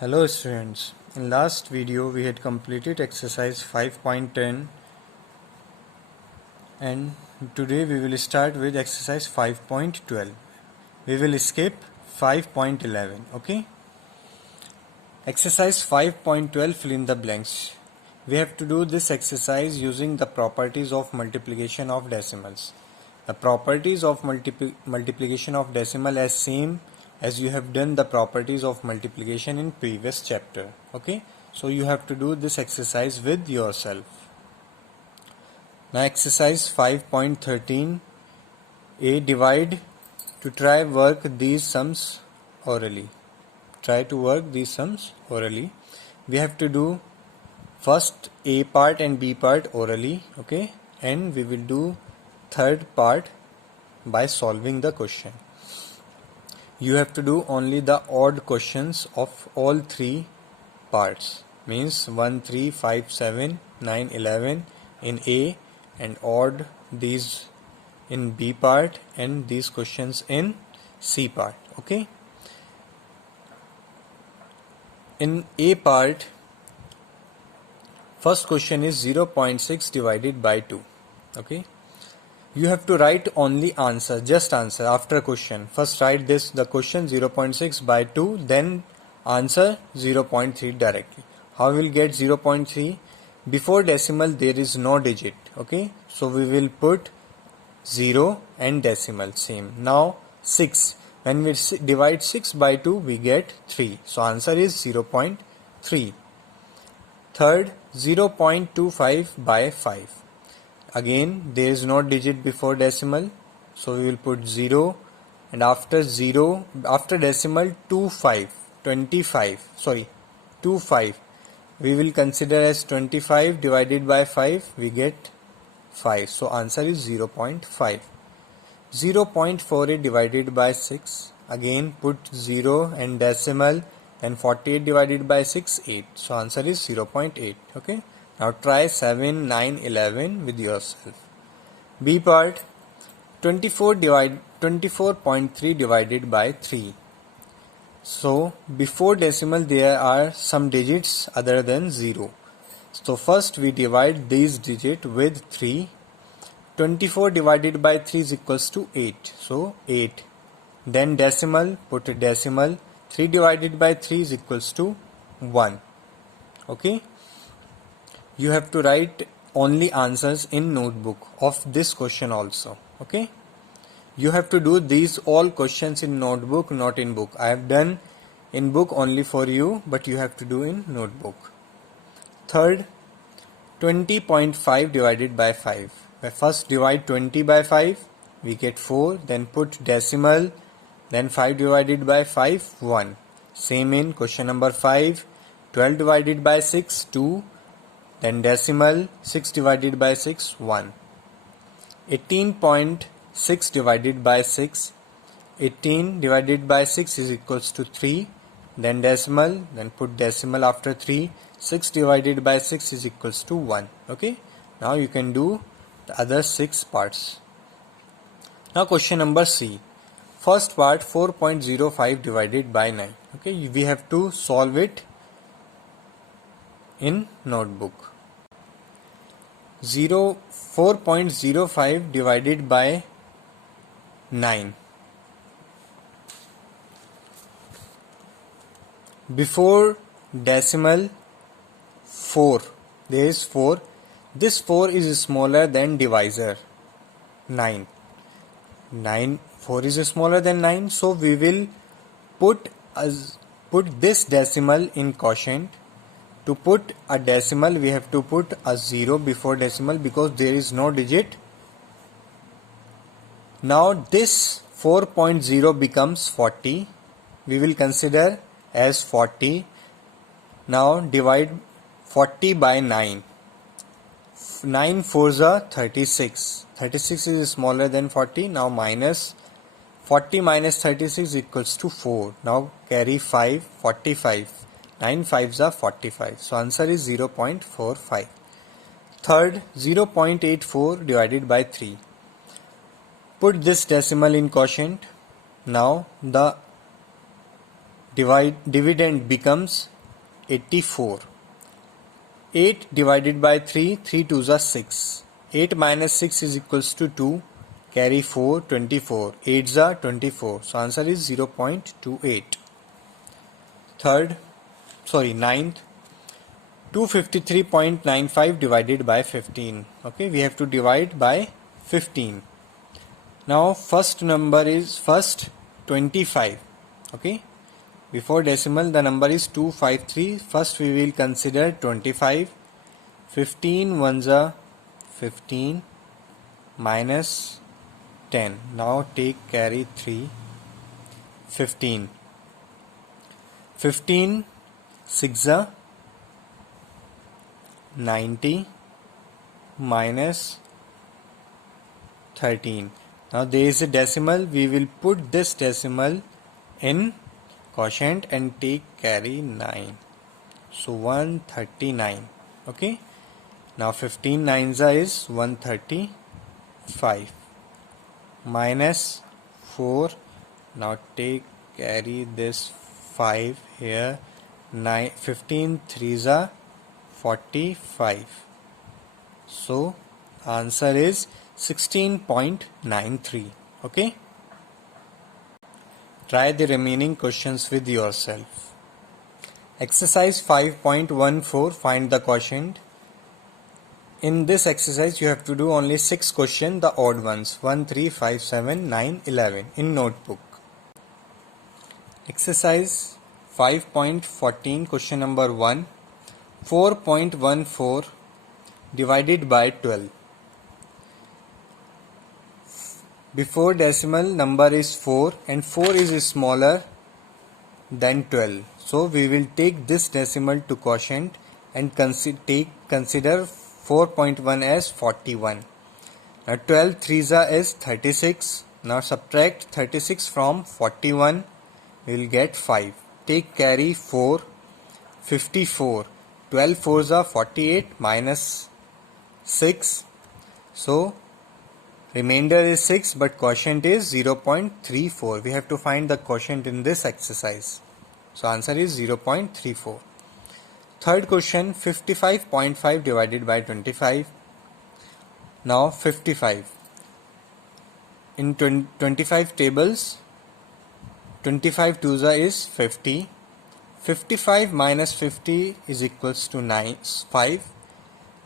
Hello students, in last video we had completed exercise 5.10 and today we will start with exercise 5.12. We will skip 5.11, okay? Exercise 5.12, fill in the blanks. We have to do this exercise using the properties of multiplication of decimals. The properties of multiplication of decimal as same as you have done the properties of multiplication in previous chapter. Okay, so you have to do this exercise with yourself. Now exercise 5.13, A, divide to try work these sums orally. Try to work these sums orally. We have to do first A part and B part orally, okay, and we will do third part by solving the question. You have to do only the odd questions of all three parts, means 1, 3, 5, 7, 9, 11 in A, and odd these in B part and these questions in C part. Okay, in A part, first question is 0.6 divided by 2. Okay, you have to write only answer, just answer after question. First write the question 0.6 by 2, then answer 0.3 directly. How we will get 0.3? Before decimal there is no digit, okay, so we will put 0 and decimal same. Now 6, when we divide 6 by 2 we get 3, so answer is 0.3. Third, 0.25 by 5. Again there is no digit before decimal, so we will put 0, and after decimal 25 we will consider as 25 divided by 5, we get 5, so answer is 0.5. 0.48 divided by 6, again put 0 and decimal, and 48 divided by 6, 8, so answer is 0.8. okay, now try 7, 9, 11 with yourself. B part, 24.3 divided by 3. So before decimal there are some digits other than 0. So first we divide these digits with 3. 24 divided by 3 is equals to 8. So 8. Then decimal, put a decimal. 3 divided by 3 is equals to 1. Okay. You have to write only answers in notebook of this question also. Okay. You have to do these all questions in notebook, not in book. I have done in book only for you, but you have to do in notebook. Third, 20.5 divided by 5. First divide 20 by 5, we get 4, then put decimal, then 5 divided by 5, 1. Same in question number 5, 12 divided by 6, 2, then decimal, 6 divided by 6, 1. 18.6 divided by 6, 18 divided by 6 is equals to 3, then decimal, then put decimal after 3, 6 divided by 6 is equals to 1. Okay, now you can do the other 6 parts. Now question number C. First part, 4.05 divided by 9. Okay, we have to solve it in notebook. 4.05 divided by 9. Before decimal 4, there is 4. This 4 is smaller than divisor 9. 4 is smaller than 9, so we will put this decimal in quotient. To put a decimal we have to put a 0 before decimal because there is no digit. Now this 4.0 becomes 40. We will consider as 40. Now divide 40 by 9. 9 4s are 36. 36 is smaller than 40. Now minus 40 minus 36 equals to 4. Now carry 5, 45. 9 5s are 45. So answer is 0.45. Third, 0.84 divided by 3. Put this decimal in quotient. Now the dividend becomes 84. 8 divided by 3, 3 twos are 6. 8 minus 6 is equals to 2. Carry 4, 24. 8s are 24. So answer is 0.28. Ninth, 253.95 divided by 15. Okay, we have to divide by 15. Now first 25. Okay, before decimal the number is 253. First we will consider 25. 15 ones are 15 minus 10. Now take carry 3. 15. 15 6 are 90 minus 13. Now there is a decimal. We will put this decimal in quotient and take carry 9. So 139. Okay. Now 15 nines is 135 minus 4. Now take carry this 5 here. 9 15 threes are 45. So answer is 16.93. Okay. Try the remaining questions with yourself. Exercise 5.14, find the quotient. In this exercise you have to do only 6 questions, the odd ones, 1, 3, 5, 7, 9, 11 in notebook. Exercise 5.14, question number 1, 4.14 divided by 12. Before decimal number is 4 and 4 is smaller than 12. So we will take this decimal to quotient and consider 4.1 as 41. Now 12 threes is 36. Now subtract 36 from 41. We will get 5. Take carry 4. 54. 12 fours are 48 minus 6. So remainder is 6 but quotient is 0.34. We have to find the quotient in this exercise. So answer is 0.34. Third question, 55.5 divided by 25. Now 55. In 25 tables, 25 twos is 50. 55 minus 50 is equals to 5.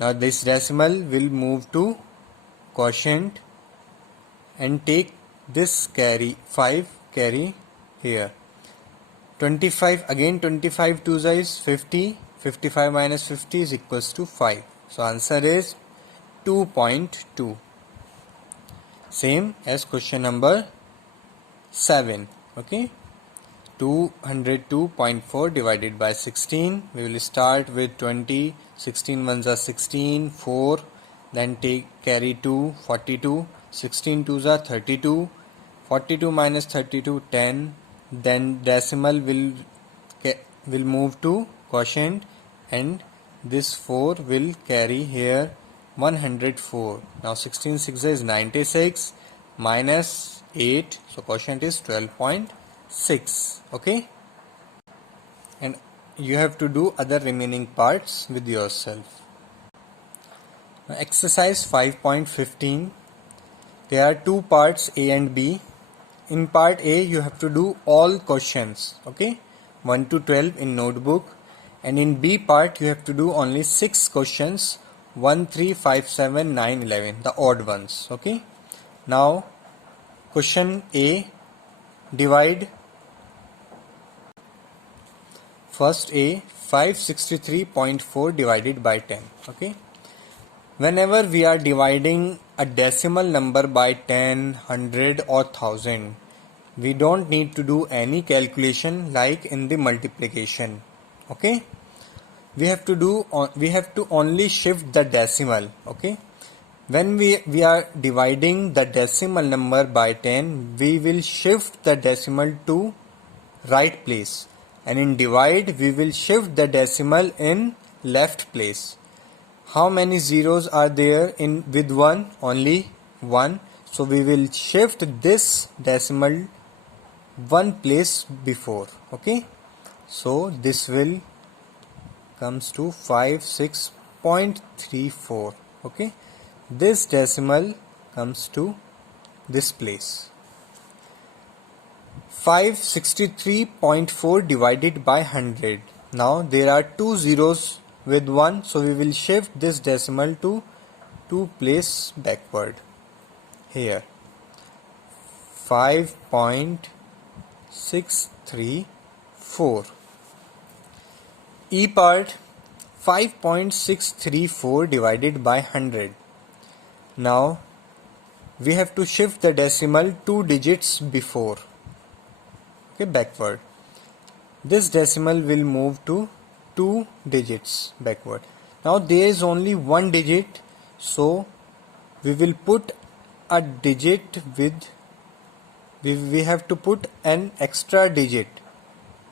Now this decimal will move to quotient and take this carry 5 carry here. 25 again 25 twos is 50. 55 minus 50 is equals to 5. So answer is 2.2. Same as question number 7. Okay. 202.4 divided by 16. We will start with 20. 16 ones are 16. 4. Then take carry 2. 42. 16 twos are 32. 42 minus 32 10. Then decimal will move to quotient and this 4 will carry here 104. Now 16 6 is 96 minus 8. So quotient is 12.6. Okay. And you have to do other remaining parts with yourself. Now exercise 5.15. There are two parts A and B. In part A you have to do all questions. Okay. 1 to 12 in notebook. And in B part you have to do only 6 questions, 1, 3, 5, 7, 9, 11, the odd ones. Okay. Now question A, divide first A, 563.4 divided by 10. Okay. Whenever we are dividing a decimal number by 10, 100 or 1000, we don't need to do any calculation like in the multiplication. Okay. We have to only shift the decimal. Okay. When we are dividing the decimal number by 10, we will shift the decimal to right place, and in divide we will shift the decimal in left place. How many zeros are there in with 1? Only 1. So we will shift this decimal one place before. Okay. So this will comes to 56.34. Okay, this decimal comes to this place. 563.4 divided by 100. Now there are two zeros with 1, so we will shift this decimal to 2 place backward. Here 5.634. E part 5.634 divided by 100. Now we have to shift the decimal 2 digits before. Okay, backward. This decimal will move to 2 digits backward. Now there is only one digit, so we will put a digit with we have to put an extra digit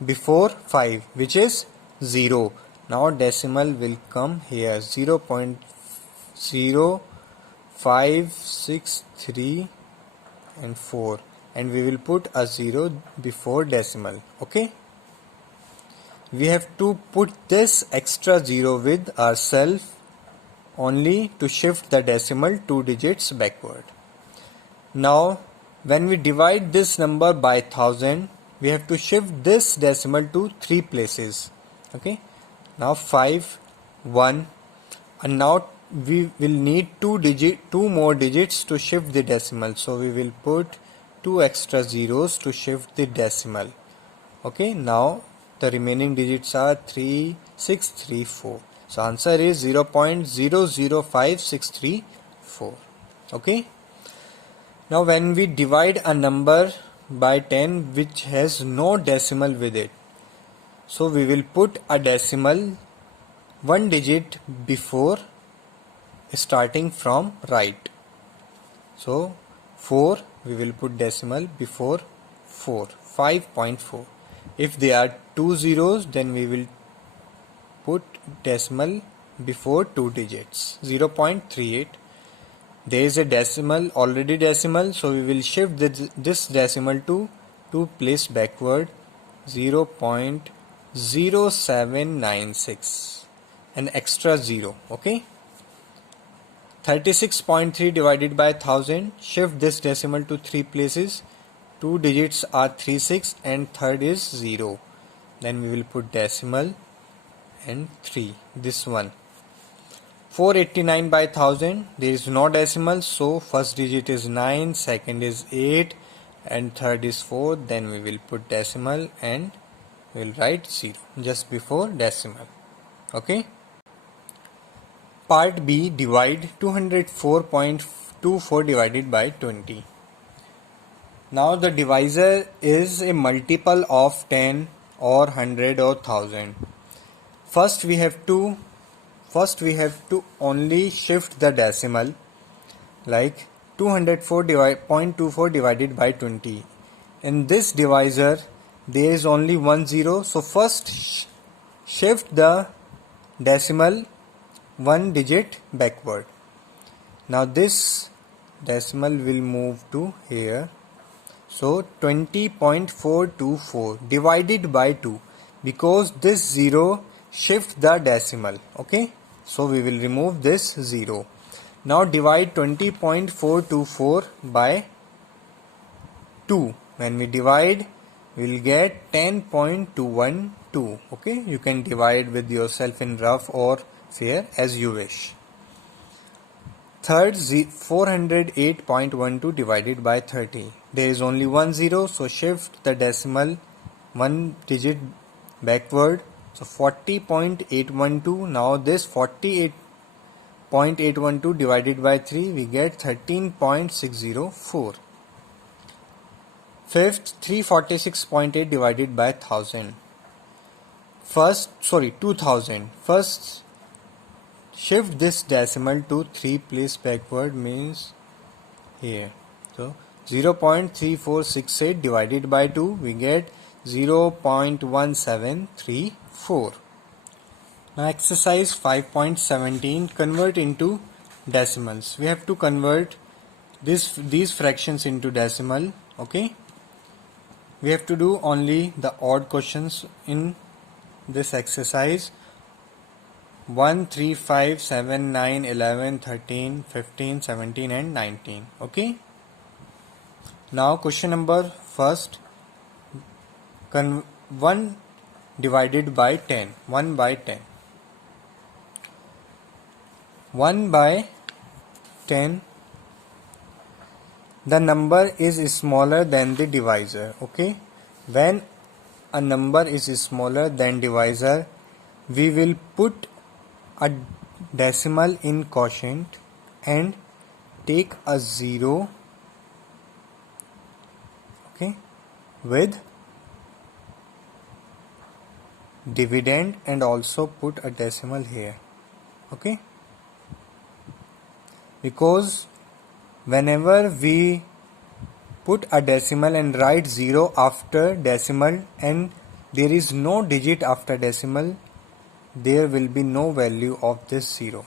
before 5, which is 0. Now decimal will come here, 0.0563 and 4, and we will put a 0 before decimal. Okay, we have to put this extra 0 with ourselves only to shift the decimal 2 digits backward. Now when we divide this number by 1000, we have to shift this decimal to 3 places. Okay, now 5, 1, and now we will need two more digits to shift the decimal, so we will put 2 extra zeros to shift the decimal. Okay, now the remaining digits are 3, 6, 3, 4. So answer is 0.005634. Okay, now when we divide a number by 10 which has no decimal with it, so we will put a decimal one digit before, starting from right. So 4, we will put decimal before 4, 5.4. If there are two zeros, then we will put decimal before 2 digits, 0.38. There is a decimal, already decimal, so we will shift this decimal to 2 place backward, 0.0796, an extra 0. Okay, 36.3 divided by 1000, shift this decimal to 3 places, 2 digits are 36 and third is 0. Then we will put decimal and 3, this one. 489 by 1000, there is no decimal, so first digit is 9, second is 8 and third is 4. Then we will put decimal and we will write 0 just before decimal. Okay, part B, divide 204.24 divided by 20. Now the divisor is a multiple of 10 or 100 or 1000. First we have to only shift the decimal, like 204.24 divided by 20. In this divisor there is only one zero, so first shift the decimal one digit backward. Now this decimal will move to here, so 20.424 divided by 2, because this 0 shift the decimal. Okay, so we will remove this 0. Now divide 20.424 by 2. When we divide, we will get 10.212. Okay, you can divide with yourself in rough or fair as you wish. Third, 408.12 divided by 30. There is only one 0, so shift the decimal one digit backward. So 40.812. Now this 48.812 divided by 3, we get 13.604. Fifth, 346.8 divided by 1000. 2000. First shift this decimal to 3 place backward, means here. So 0.3468 divided by 2, we get 0.1734. Now exercise 5.17, convert into decimals. We have to convert these fractions into decimal. Okay, we have to do only the odd questions in this exercise 1, 3, 5, 7, 9, 11, 13, 15, 17 and 19. Okay. Now question number first. 1 divided by 10. 1 by 10. 1 by 10. The number is smaller than the divisor. Okay. When a number is smaller than divisor, we will put a decimal in quotient and take a 0, okay, with dividend and also put a decimal here. Okay, because whenever we put a decimal and write 0 after decimal and there is no digit after decimal, there will be no value of this 0.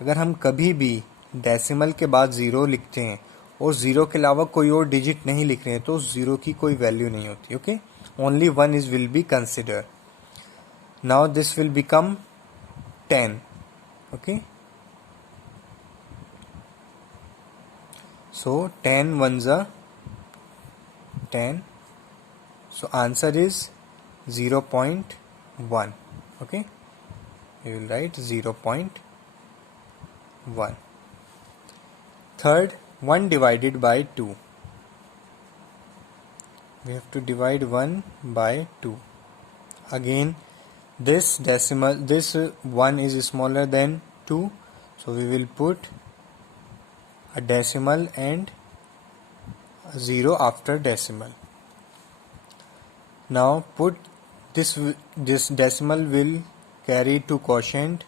अगर हम कभी भी decimal के बाद 0 लिखते हैं और 0 के अलावा कोई और डिजिट नहीं लिख रहे हैं तो 0 की कोई वैल्यू नहीं होती. Okay, only 1 is will be consider. Now this will become 10. Okay, so 10 ones are 10. So answer is 0.1. Okay, we will write 0.1. Third, 1 divided by 2. We have to divide 1 by 2. Again, this 1 is smaller than 2, so we will put a decimal and a 0 after decimal. Now put this decimal will carry to quotient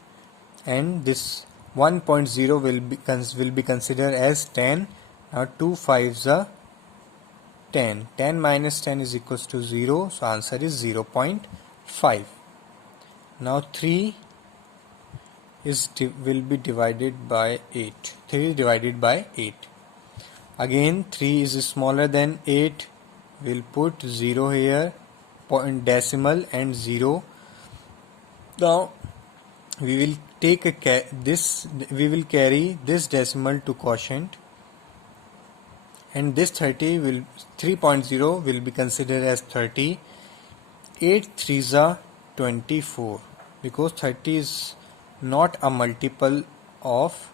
and this 1.0 will be considered as 10. Now 2 5s are 10. 10 minus 10 is equals to 0, so answer is 0.5. Now 3 will be divided by 8. 3 is divided by 8. Again 3 is smaller than 8. We'll put 0 here, point decimal and 0. Now we will take we will carry this decimal to quotient and this 3.0 will be considered as 30. 8 3s are 24 because 30 is not a multiple of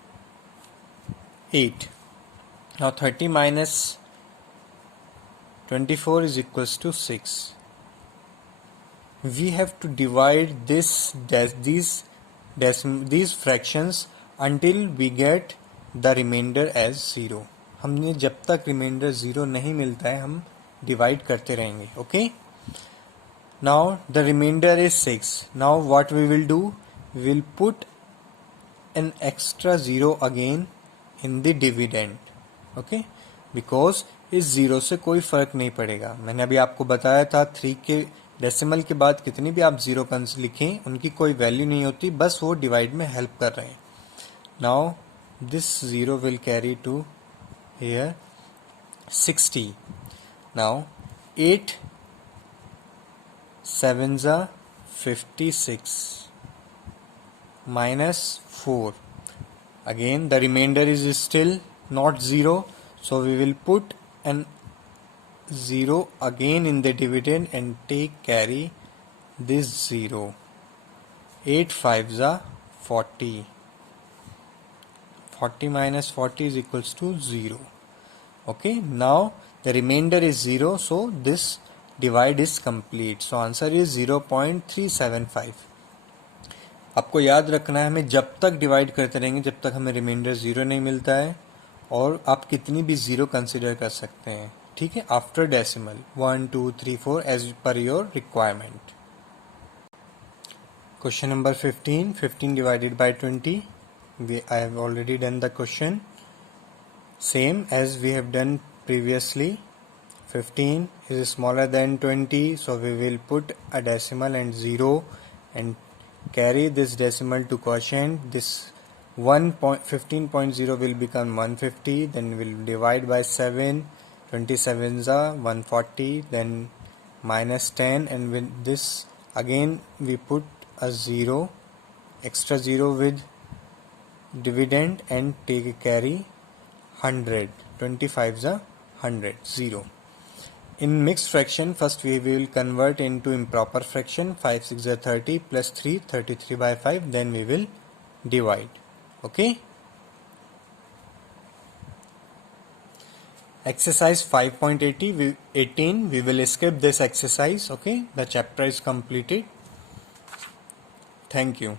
8. Now 30 minus 24 is equals to 6. We have to divide these fractions until we get the remainder as 0. हमने जब तक reminder 0 नहीं मिलता है हम divide करते रहेंगे. Okay, now the remainder is 6. Now what we will do, we will put an extra 0 again in the dividend. Okay, because इस 0 से कोई फर्क नहीं पड़ेगा. मैंने अभी आपको बताया था 3 के डेसिमल के बाद कितनी भी आप 0 लिखें उनकी कोई वैल्यू नहीं होती, बस वो डिवाइड में हेल्प कर रहे हैं. Now this 0 will carry to here 60. Now 8 7s are 56 minus 4. Again the remainder is still not 0, so we will put an 0 again in the dividend and take carry this 0. 8 5s are 40. 40 minus 40 is equals to 0. Okay, now the remainder is 0, so this divide is complete. So answer is 0.375. आपको याद रखना है हमें जब तक divide करते रहेंगे जब तक हमें रिमाइंडर 0 नहीं मिलता है, और आप कितनी भी 0 कंसिडर कर सकते हैं. ठीक है, after decimal 1 2 3 4 as per your requirement. Question number 15 divided by 20. I have already done the question same as we have done previously. 15 is smaller than 20, so we will put a decimal and 0 and carry this decimal to quotient. This 15.0 will become 150, then we'll divide by 7. 27s are 140, then minus 10, and with this Again we put a 0, extra 0 with dividend and take a carry. 100, 25 is a 100, 0. In mixed fraction, first we will convert into improper fraction. 5 6 is 30 plus 3, 33 by 5. Then we will divide. Okay. Exercise 5.18, we will skip this exercise. Okay, the chapter is completed. Thank you.